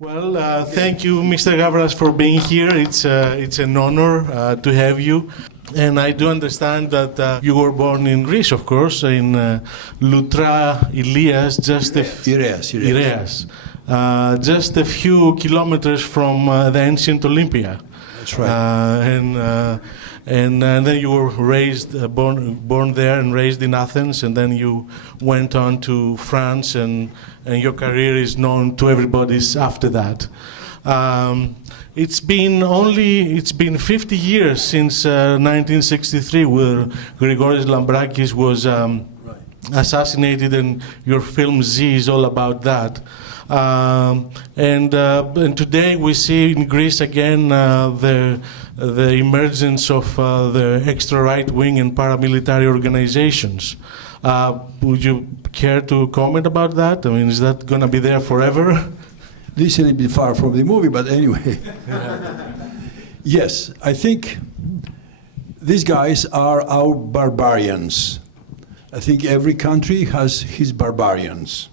Well, thank you, Mr. Gavras, for being here. It's an honor to have you. And I do understand that you were born in Greece, of course, in Loutra, Ilias, Piraeus, just a few kilometers from the ancient Olympia. That's right. And then you were raised, born there and raised in Athens, and then you went on to France, and your career is known to everybody's after that. It's been 50 years since 1963, where Grigoris Lambrakis was assassinated, and your film Z is all about that. And today we see in Greece again the emergence of the extra right-wing and paramilitary organizations. Would you care to comment about that? I mean, is that going to be there forever? This is a little bit far from the movie, but anyway. Yes, I think these guys are our barbarians. I think every country has his barbarians.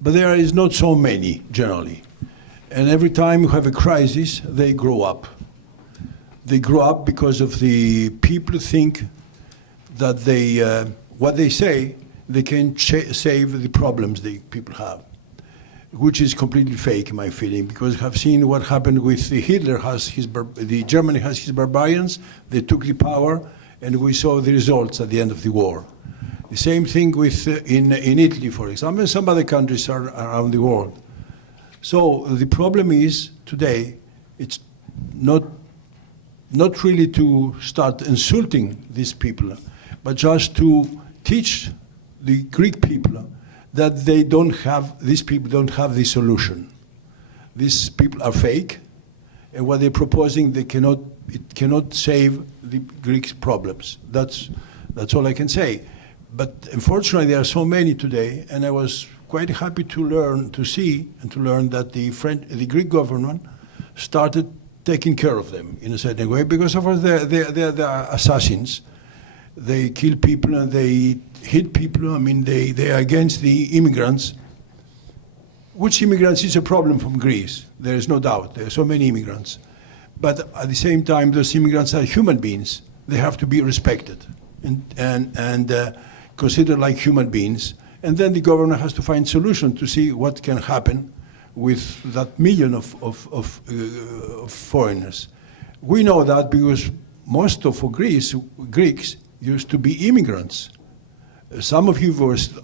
But there is not so many, generally. And every time you have a crisis, they grow up. They grow up because of the people think that they, what they say, they can save the problems the people have, which is completely fake, in my feeling, because I've seen what happened with Hitler. Germany has his barbarians, they took the power, and we saw the results at the end of the war. The same thing with in Italy, for example, and some other countries around the world. So the problem is today, it's not really to start insulting these people, but just to teach the Greek people that these people don't have the solution. These people are fake, and what they're proposing, it cannot save the Greek problems. That's all I can say. But unfortunately, there are so many today, and I was quite happy to learn that the Greek government started taking care of them in a certain way, because of they're assassins. They kill people and they hit people. I mean, they are against the immigrants. Which immigrants is a problem from Greece? There is no doubt. There are so many immigrants. But at the same time, those immigrants are human beings. They have to be respected and considered like human beings. And then the government has to find solution to see what can happen with that million of foreigners. We know that because most of Greeks used to be immigrants. Some of you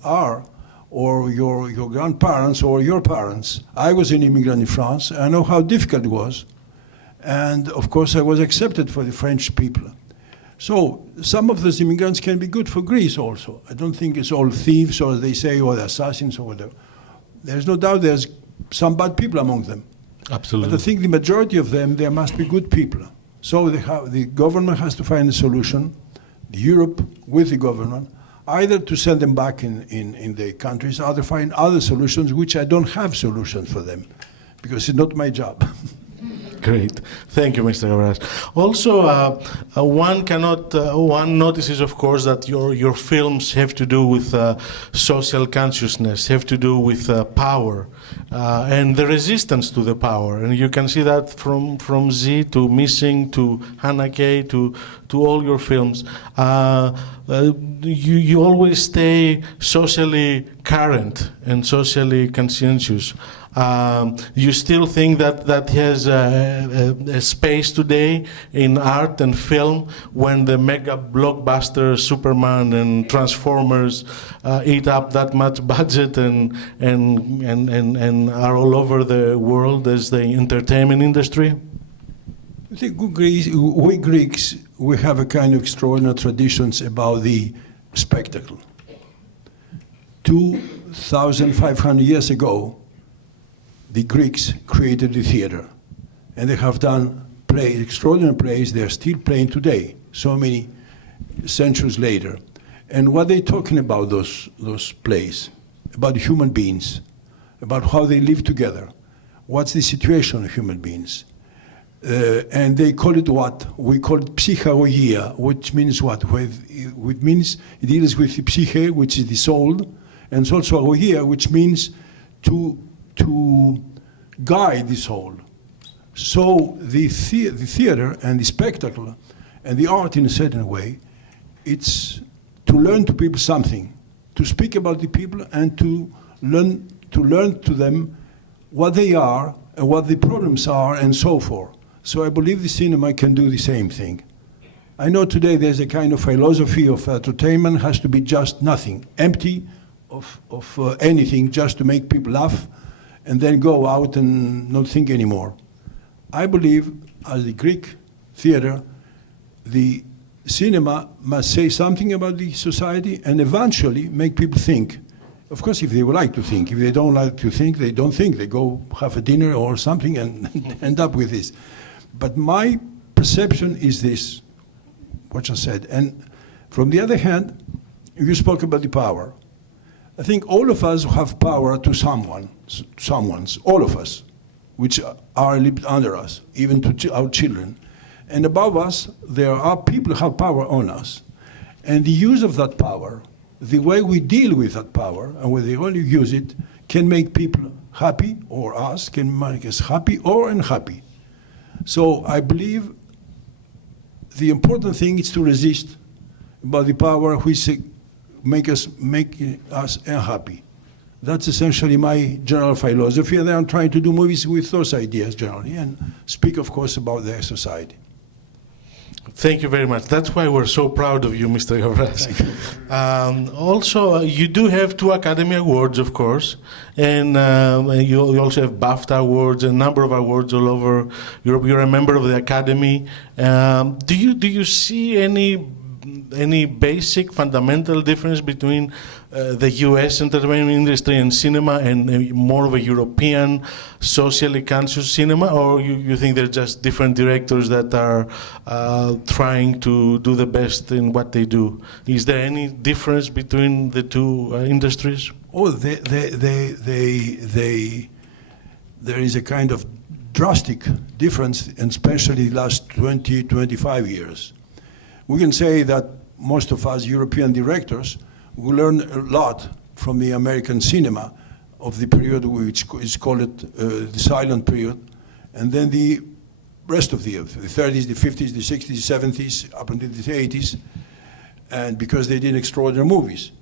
are, or your grandparents or your parents. I was an immigrant in France. I know how difficult it was. And of course I was accepted for the French people. So some of those immigrants can be good for Greece also. I don't think it's all thieves, or as they say, or the assassins or whatever. There's no doubt there's some bad people among them. Absolutely. But I think the majority of them, there must be good people. So the government has to find a solution, Europe with the government, either to send them back in the countries, or to find other solutions, which I don't have solutions for them, because it's not my job. Great, thank you, Mr. Gavras. Also, one notices, of course, that your films have to do with social consciousness, have to do with power, and the resistance to the power. And you can see that from Z to Missing to Hanake to all your films. You always stay socially current and socially conscientious. You still think that has a space today in art and film, when the mega blockbuster Superman and Transformers eat up that much budget and are all over the world as the entertainment industry? I think we Greeks, we have a kind of extraordinary traditions about the spectacle. 2,500 years ago, the Greeks created the theater, and they have done plays, extraordinary plays. They are still playing today, so many centuries later. And what they're talking about, those plays, about human beings, about how they live together, what's the situation of human beings. And they call it what? We call it psychagogia, which means what? It means it deals with the psyche, which is the soul, and it's also agogia, which means to guide this whole. So the theater and the spectacle and the art in a certain way, it's to learn to people something, to speak about the people and to learn to them what they are and what the problems are and so forth. So I believe the cinema can do the same thing. I know today there's a kind of philosophy of entertainment has to be just nothing, empty of anything, just to make people laugh and then go out and not think anymore. I believe, as the Greek theater, the cinema must say something about the society and eventually make people think. Of course, if they would like to think. If they don't like to think, they don't think. They go have a dinner or something and end up with this. But my perception is this, what I said. And from the other hand, you spoke about the power. I think all of us have power to someone's, all of us, which are a little bit under us, even to our children. And above us, there are people who have power on us. And the use of that power, the way we deal with that power, and whether they only use it, can make people happy, or us, can make us happy or unhappy. So I believe the important thing is to resist about the power which make us unhappy. That's essentially my general philosophy, and I'm trying to do movies with those ideas generally, and speak, of course, about their society. Thank you very much. That's why we're so proud of you, Mr. Gavras. Also, you do have 2 Academy Awards, of course, and you also have BAFTA Awards, a number of awards all over Europe. You're a member of the Academy. Do you see any basic fundamental difference between the U.S. entertainment industry and cinema and more of a European socially conscious cinema, or you think they're just different directors that are trying to do the best in what they do? Is there any difference between the two industries? Oh, there is a kind of drastic difference, and especially the last 20, 25 years. We can say that most of us European directors, we learn a lot from the American cinema of the period which is called the silent period, and then the rest of the 30s, the 50s, the 60s, the 70s, up until the 80s, and because they did extraordinary movies.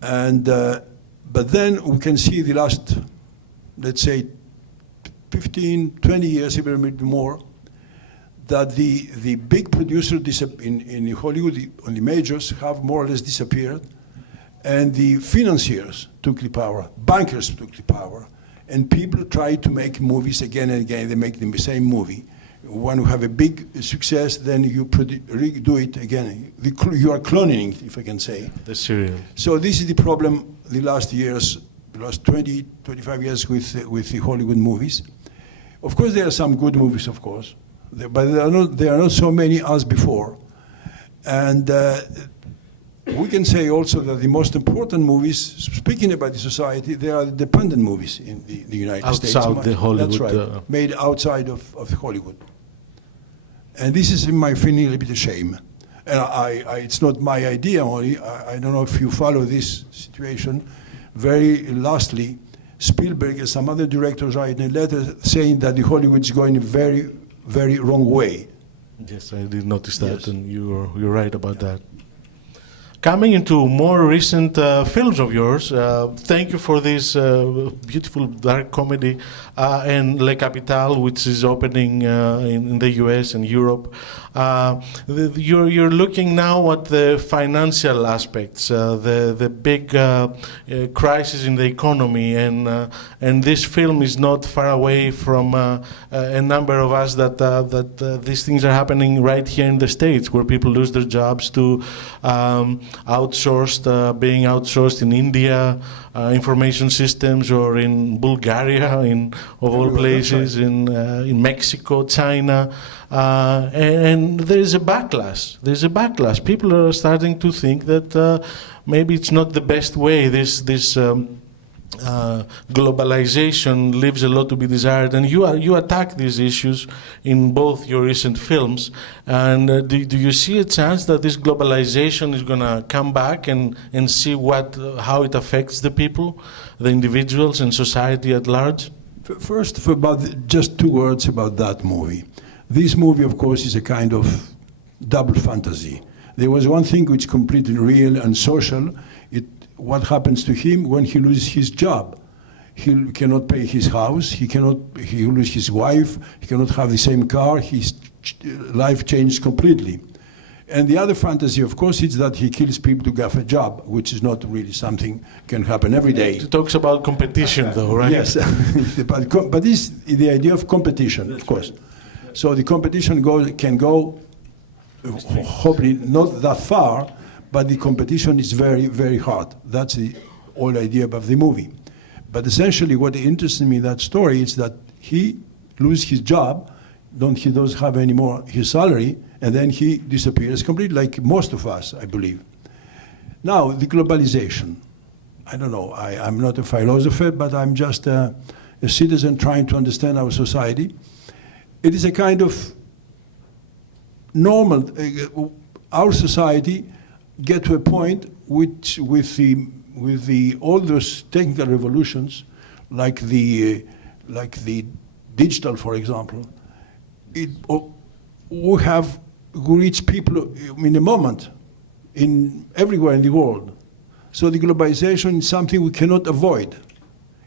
And but then we can see the last, let's say, 15, 20 years, even a bit more, that the big producers in Hollywood, on the majors, have more or less disappeared, and the financiers took the power, bankers took the power, and people try to make movies again and again. They make the same movie. When you have a big success, then you redo it again. You are cloning it, if I can say. The serial. So this is the problem the last years, the last 20, 25 years with the Hollywood movies. Of course, there are some good movies, of course, but there are not so many as before. And we can say also that the most important movies, speaking about the society, they are the dependent movies in the United States. Outside the Hollywood. That's right, made outside of Hollywood. And this is, in my opinion, a little bit a shame. And it's not my idea only. I don't know if you follow this situation. Very lastly, Spielberg and some other directors write in a letter saying that the Hollywood is going a very, very wrong way. Yes, I did notice that, Yes. and you're right about that. Coming into more recent films of yours, thank you for this beautiful dark comedy and Le Capital, which is opening in the US and Europe. You're looking now at the financial aspects, the big crisis in the economy, and this film is not far away from a number of us that these things are happening right here in the States, where people lose their jobs to being outsourced in India, information systems, or in Bulgaria, of all places, in Mexico, China, and there is a backlash. There's a backlash. People are starting to think that maybe it's not the best way. This globalization leaves a lot to be desired, and you attack these issues in both your recent films. And do you see a chance that this globalization is going to come back and see how it affects the people, the individuals, and society at large? First, just 2 words about that movie. This movie, of course, is a kind of double fantasy. There was one thing which is completely real and social. What happens to him when he loses his job? He cannot pay his house. He loses his wife. He cannot have the same car. His life changed completely. And the other fantasy, of course, is that he kills people to get a job, which is not really something can happen every day. It talks about competition, though, right? Yes, but this is the idea of competition, of course. So the competition can go, hopefully not that far, but the competition is very, very hard. That's the whole idea of the movie. But essentially, what interested me in that story is that he loses his job, he doesn't have any more his salary, and then he disappears completely, like most of us, I believe. Now, the globalization. I don't know, I'm not a philosopher, but I'm just a citizen trying to understand our society. It is a kind of normal, our society get to a point which, with all those technical revolutions, like the digital, for example, we have reached people in a moment, everywhere in the world. So the globalization is something we cannot avoid.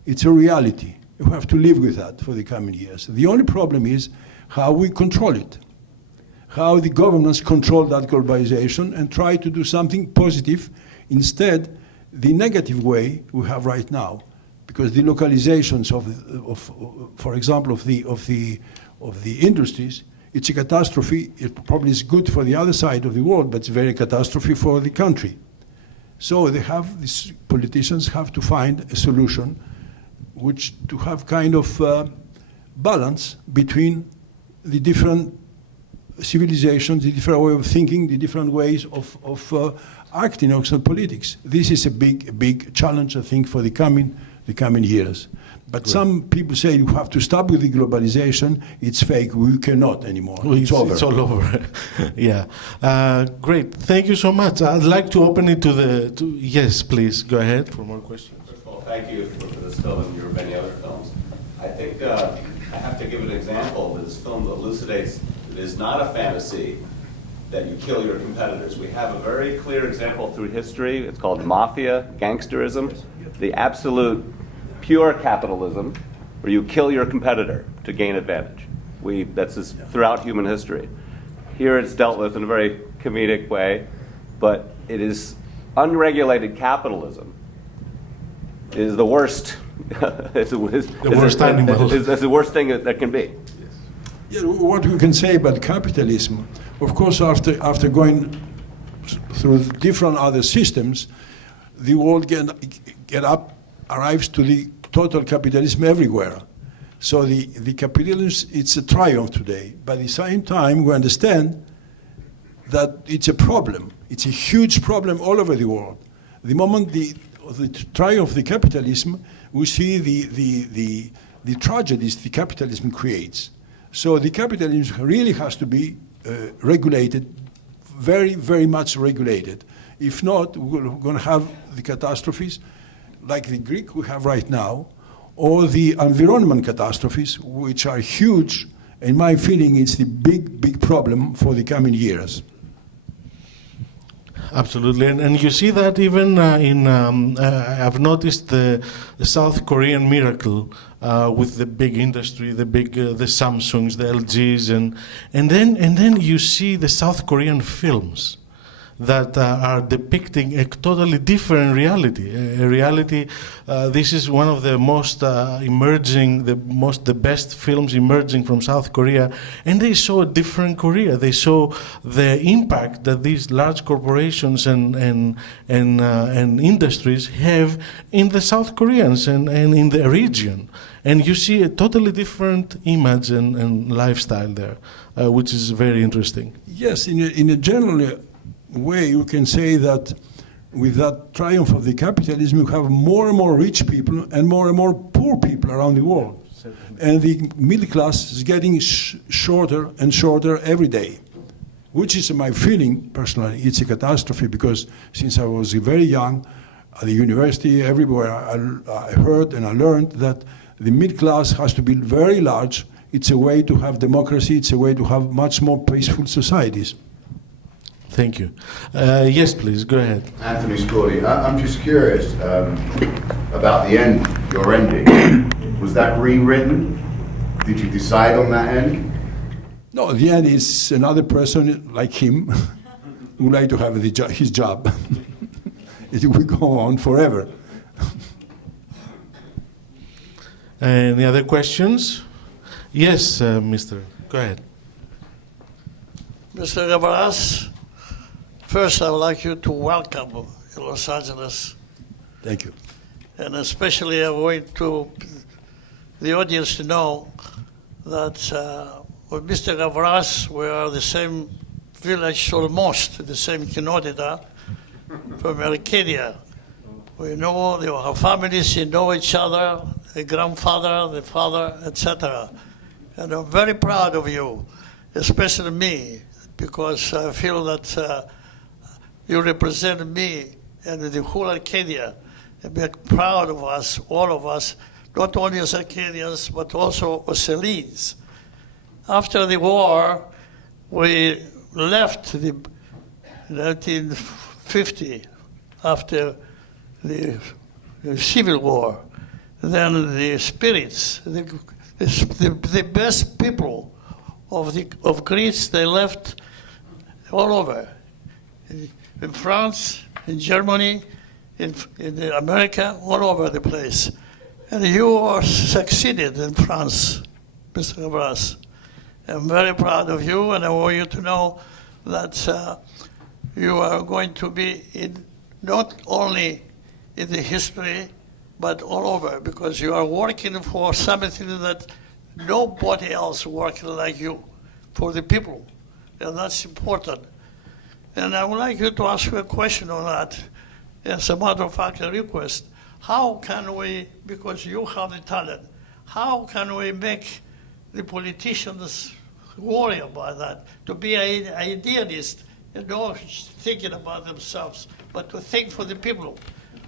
It's a reality. We have to live with that for the coming years. The only problem is how we control it, how the governments control that globalization and try to do something positive instead the negative way we have right now, because the localizations for example, of the industries, it's a catastrophe. It probably is good for the other side of the world, but it's very catastrophe for the country. So these politicians have to find a solution to have kind of balance between the different civilizations, the different way of thinking, the different ways of acting in Occidental politics. This is a big challenge, I think, for the coming years. But some people say you have to stop with the globalization. It's fake. We cannot anymore. It's over. It's all over. Yeah. Great. Thank you so much. I'd like to open it to yes, please go ahead for more questions. First of all, thank you for this film and your many other films. I think I have to give an example. This film elucidates it is not a fantasy that you kill your competitors. We have a very clear example through history. It's called mafia, gangsterism, the absolute pure capitalism, where you kill your competitor to gain advantage. That's throughout human history. Here it's dealt with in a very comedic way, but it is unregulated capitalism is the worst. It's the worst thing that can be. Yeah, what we can say about capitalism, of course, after going through different other systems, the world arrives to the total capitalism everywhere. So the capitalism, it's a triumph today. But at the same time, we understand that it's a problem. It's a huge problem all over the world. The moment the triumph of the capitalism, we see the tragedies the capitalism creates. So the capitalism really has to be regulated, very, very much regulated. If not, we're going to have the catastrophes like the Greek we have right now, or the environment catastrophes, which are huge. In my feeling, it's the big problem for the coming years. Absolutely, and you see that even I've noticed the South Korean miracle with the big industry, the Samsungs, the LGs, and then you see the South Korean films that are depicting a totally different reality. This is one of the most emerging, the best films emerging from South Korea, and they show a different Korea. They show the impact that these large corporations and industries have in the South Koreans and in the region. And you see a totally different image and lifestyle there, which is very interesting. Yes, in a general way, you can say that with that triumph of the capitalism, you have more and more rich people and more poor people around the world. Certainly. And the middle class is getting shorter and shorter every day, which is my feeling personally. It's a catastrophe because since I was very young, at the university, everywhere, I heard and I learned that The middle class has to be very large. It's a way to have democracy. It's a way to have much more peaceful societies. Thank you. Yes, please, go ahead. Anthony Scordi, I'm just curious about the end, your ending. Was that rewritten? Did you decide on that end? No, the end is another person like him who would like to have his job. It will go on forever. Any other questions? Yes, Mr. Go ahead. Mr. Gavras, first I would like you to welcome in Los Angeles. Thank you. And especially I want to the audience to know that with Mr. Gavras, we are the same village, almost the same community from Arcadia. We know our families, you know each other, the grandfather, the father, etc. And I'm very proud of you, especially me, because I feel that you represent me and the whole Arcadia. And be proud of us, all of us, not only as Arcadians, but also as elites. After the war, we left the 1950, after the Civil War. Then the spirits, the best people of Greece, they left all over. In France, in Germany, in America, all over the place. And you succeeded in France, Mr. Gavras. I'm very proud of you, and I want you to know that you are going to be not only in the history, but all over, because you are working for something that nobody else working like you, for the people, and that's important. And I would like you to ask you a question on that. As a matter of fact, a request. How can we, because you have the talent, how can we make the politicians worry about that, to be an idealist and not thinking about themselves, but to think for the people?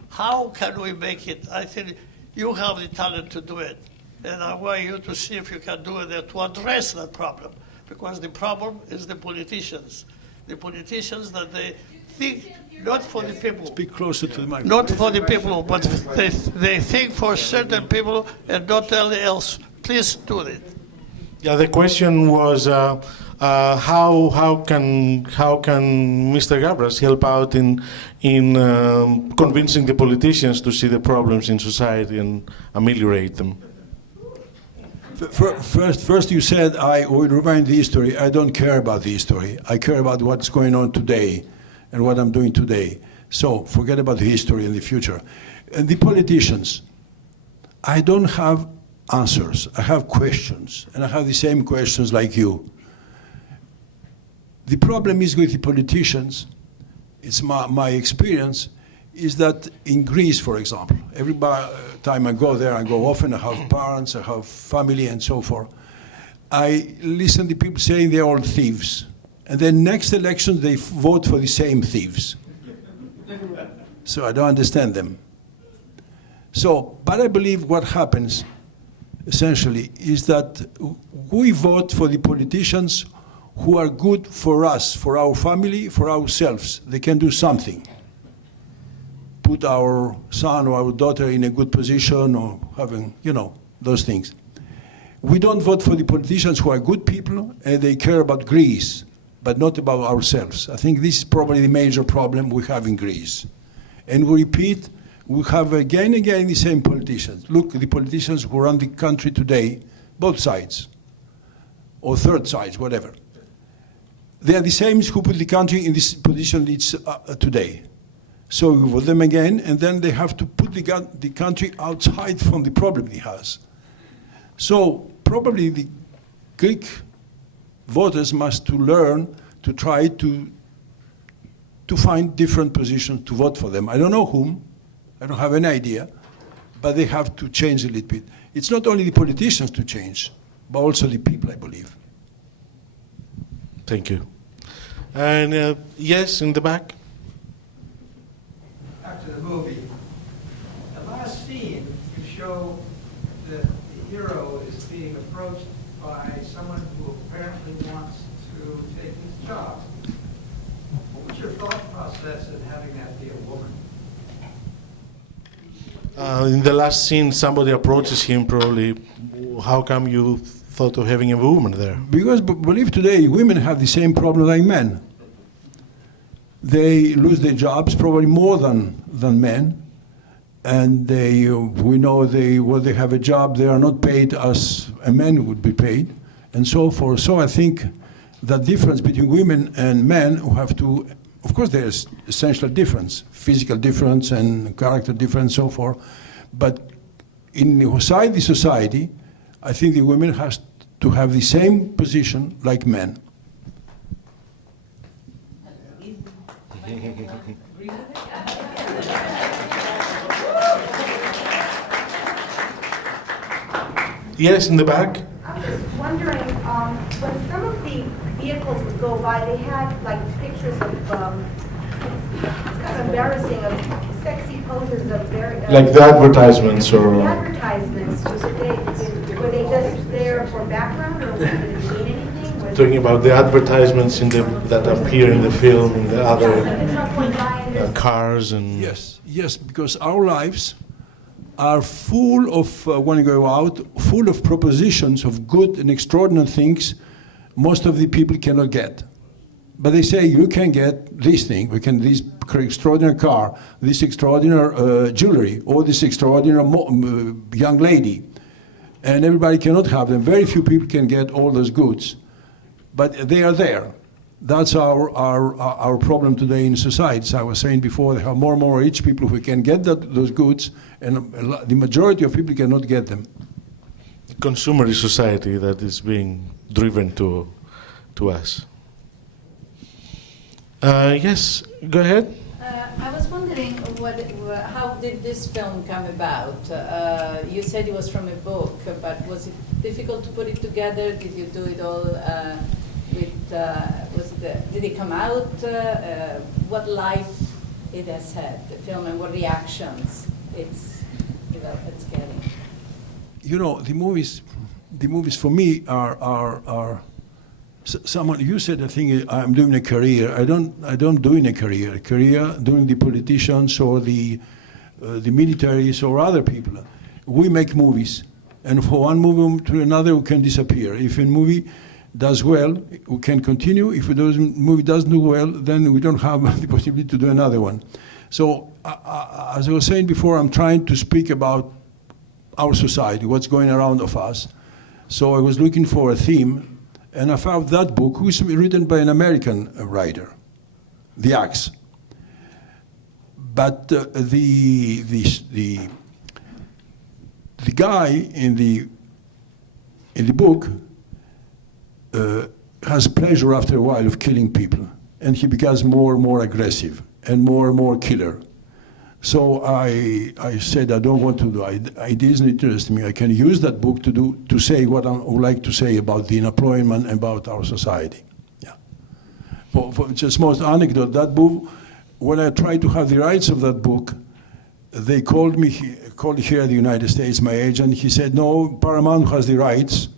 How can we make it? I think you have the talent to do it. And I want you to see if you can do it to address that problem. Because the problem is the politicians. The politicians that they think not for the people. Speak closer to the microphone. Not for the people, but they think for certain people and not anyone else. Please do it. Yeah, the question was how can Mr. Gavras help out in convincing the politicians to see the problems in society and ameliorate them? First you said I will remind the history. I don't care about the history. I care about what's going on today and what I'm doing today. So forget about the history and the future. And the politicians, I don't have answers. I have questions, and I have the same questions like you. The problem is with the politicians, it's my experience, is that in Greece, for example, every time I go there, I go often, I have parents, I have family and so forth. I listen to people saying they're all thieves. And then next election, they vote for the same thieves. So I don't understand them. So, but I believe what happens, essentially, is that we vote for the politicians who are good for us, for our family, for ourselves. They can do something. Put our son or our daughter in a good position or having, those things. We don't vote for the politicians who are good people and they care about Greece, but not about ourselves. I think this is probably the major problem we have in Greece. And we repeat, we have again and again the same politicians. Look, the politicians who run the country today, both sides, or third sides, whatever. They are the same who put the country in this position it's today. So we vote them again, and then they have to put the country outside from the problem it has. So probably the Greek voters must to learn to try to find different positions to vote for them. I don't know whom, I don't have any idea, but they have to change a little bit. It's not only the politicians to change, but also the people, I believe. Thank you. And yes, in the back. After the movie, the last scene, you show the by someone who apparently wants to take his job. What was your thought process in having that be a woman? In the last scene, somebody approaches him probably, how come you thought of having a woman there? Because believe today, women have the same problem like men. They lose their jobs probably more than men, and we know when they have a job, they are not paid as a man would be paid, and so forth. So I think the difference between women and men who have to, of course there's essential difference, physical difference and character difference, so forth, but in the society, I think the women has to have the same position like men. Yes, in the back. I was just wondering, when some of the vehicles would go by, they had like pictures of, it's kind of embarrassing, of sexy poses of very... Like the advertisements The or... advertisements, were they just there for background, or did it mean anything? Talking about the advertisements that appear in the film, in the other The truck went by and cars and... Yes, because our lives are full of, when you go out, full of propositions of good and extraordinary things most of the people cannot get. But they say, you can get this thing, this extraordinary car, this extraordinary jewelry, or this extraordinary young lady. And everybody cannot have them. Very few people can get all those goods. But they are there. That's our problem today in society. As I was saying before, there are more and more rich people who can get those goods, and the majority of people cannot get them. Consumerist society that is being driven to us. Yes, go ahead. I was wondering how did this film come about? You said it was from a book, but was it difficult to put it together? Did you do it all did it come out? What life it has had, the film, and what reactions it's getting? You know, the movies for me are someone. You said the thing. I'm doing a career. I don't do in a career. Doing the politicians or the militaries or other people. We make movies, and for one movie to another, we can disappear. If a movie does well, we can continue. If the movie doesn't do well, then we don't have the possibility to do another one. So, as I was saying before, I'm trying to speak about our society, what's going around of us. So I was looking for a theme, and I found that book, which was written by an American writer, The Axe. But the guy in the book has pleasure after a while of killing people, and he becomes more and more aggressive and more killer. So I said I don't want to do it. It doesn't interest me. I can use that book to say what I would like to say about the unemployment, about our society. Yeah. For just most anecdote, that book, when I tried to have the rights of that book, they called here in the United States, my agent. He said, no, Paramount has the rights,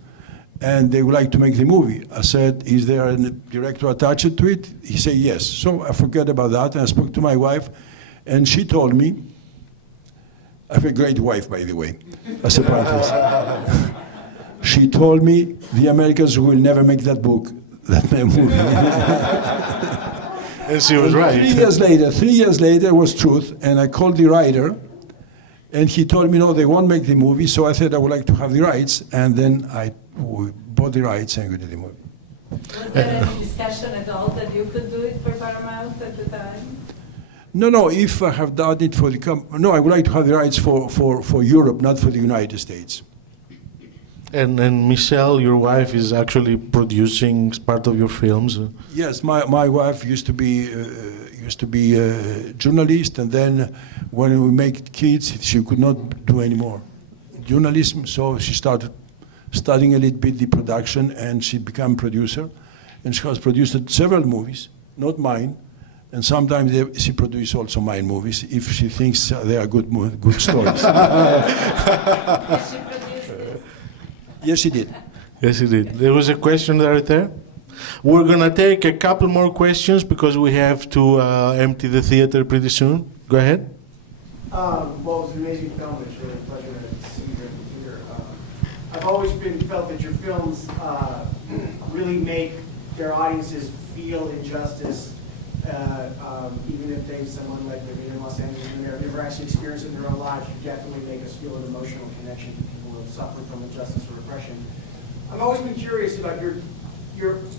and they would like to make the movie. I said, is there a director attached to it? He said, yes. So I forgot about that, and I spoke to my wife, and she told me, I have a great wife, by the way, as a parenthesis. She told me, the Americans will never make that book, that movie. And she was right. 3 years later, it was truth, and I called the writer, and he told me, no, they won't make the movie, so I said I would like to have the rights, and then we bought the rights and we did the movie. Was there any discussion at all that you could do it for Paramount at the time? No, if I have done it for the no, I would like to have the rights for Europe, not for the United States. And Michelle, your wife, is actually producing part of your films. Yes, my wife used to be a journalist, and then when we make kids, she could not do anymore journalism, so she started studying a little bit the production, and she became producer, and she has produced several movies, not mine, and sometimes she produces also mine movies if she thinks they are good stories. Did she produce this? Yes, she did. Yes, he did. There was a question right there. We're going to take a couple more questions because we have to empty the theater pretty soon. Go ahead. Well, it was an amazing film. It's really a pleasure to see you here at the theater. I've always felt that your films really make their audiences feel injustice, even if they've someone like living in Los Angeles and they've never actually experienced it in their own lives. You definitely make us feel an emotional connection to people who have suffered from injustice or oppression. I've always been curious about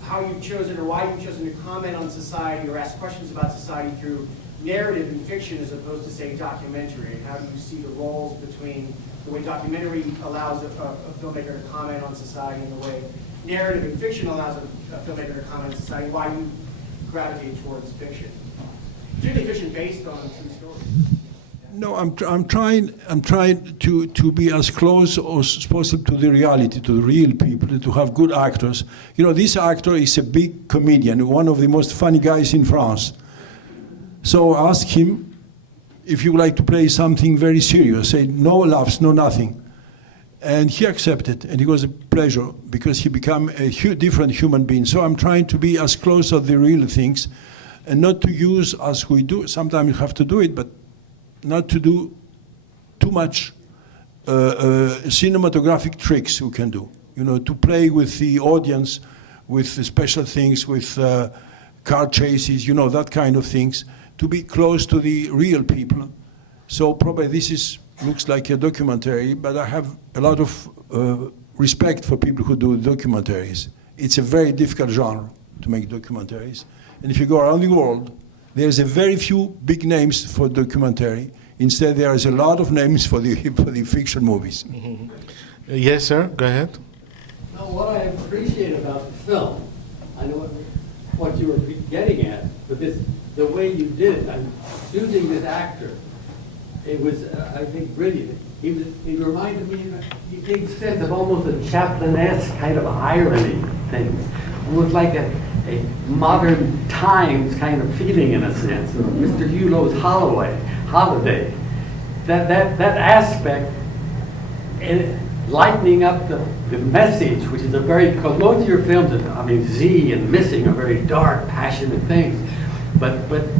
how you've chosen or why you've chosen to comment on society or ask questions about society through narrative and fiction as opposed to, say, documentary. And how do you see the roles between the way documentary allows a filmmaker to comment on society and the way narrative and fiction allows a filmmaker to comment on society, why you gravitate towards fiction? Particularly fiction based on true stories. No, I'm trying to be as close as possible to the reality, to the real people, to have good actors. You know, this actor is a big comedian, one of the most funny guys in France. So I asked him if he would like to play something very serious, say no laughs, no nothing. And he accepted, and it was a pleasure because he became a different human being. So I'm trying to be as close to the real things and not to use, as we do, sometimes you have to do it, but not to do too much cinematographic tricks we can do. You know, to play with the audience, with the special things, with car chases, you know, that kind of things, to be close to the real people. So probably this looks like a documentary, but I have a lot of respect for people who do documentaries. It's a very difficult genre to make documentaries. And if you go around the world, there's a very few big names for documentary. Instead, there is a lot of names for the fiction movies. Mm-hmm. Yes, sir. Go ahead. No, what I appreciate about the film, I know what you were getting at, but the way you did it, I'm choosing this actor. It was, I think, brilliant. He reminded me, he gave a sense of almost a Chaplin-esque kind of irony thing. Almost like a modern times kind of feeling in a sense. Mr. Hulot's Holiday. That aspect, lightening up the message, which is a very, because most of your films, I mean, Z and Missing are very dark, passionate things. But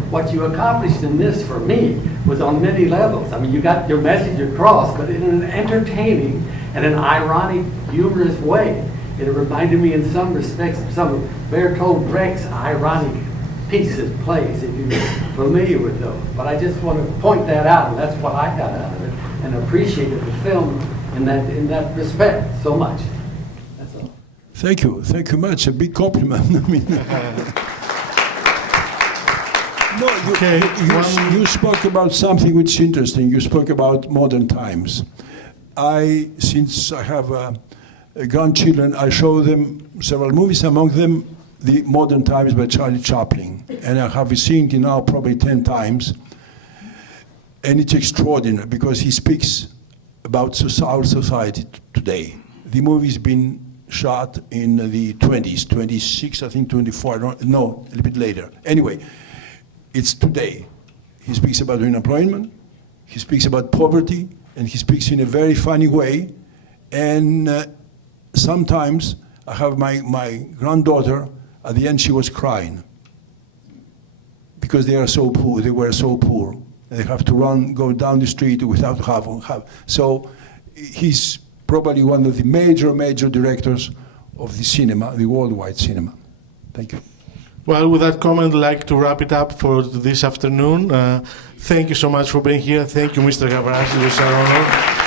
what you accomplished in this, for me, was on many levels. I mean, you got your message across, but in an entertaining and an ironic, humorous way. It reminded me in some respects of some of Bertolt Brecht's ironic pieces, plays, if you're familiar with those. But I just want to point that out, and that's what I got out of it, and appreciated the film in that respect so much. That's all. Thank you much. A big compliment. I mean, no, you spoke about something which is interesting. You spoke about modern times. Since I have grandchildren, I show them several movies, among them The Modern Times by Charlie Chaplin. And I have seen it now probably 10 times. And it's extraordinary because he speaks about our society today. The movie's been shot in the 20s, 26, I think 24, no, a little bit later. Anyway, it's today. He speaks about unemployment, he speaks about poverty, and he speaks in a very funny way. And sometimes I have my granddaughter, at the end she was crying because they are so poor, they were so poor. They have to go down the street without have. So he's probably one of the major directors of the cinema, the worldwide cinema. Thank you. Well, with that comment, I'd like to wrap it up for this afternoon. Thank you so much for being here. Thank you, Mr. Gavras. It was an honor.